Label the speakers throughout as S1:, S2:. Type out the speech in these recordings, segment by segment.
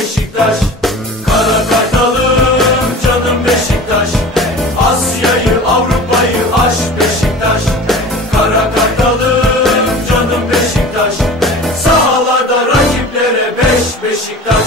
S1: Beşiktaş Kara kartalım canım Beşiktaş. Asya'yı Avrupa'yı aş Beşiktaş. Kara kartalım canım Beşiktaş. Sahalarda rakiplere beş Beşiktaş.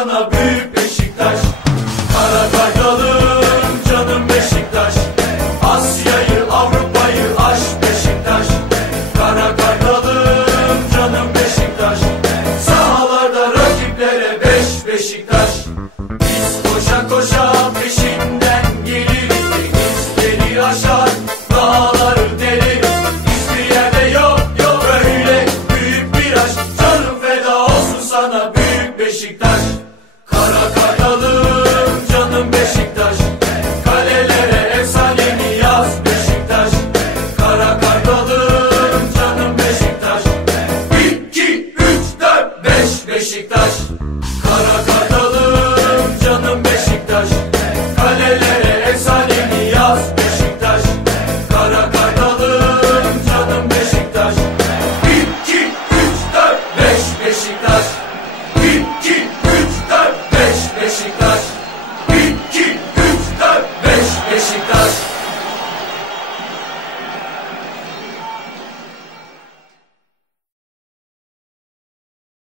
S1: Ana be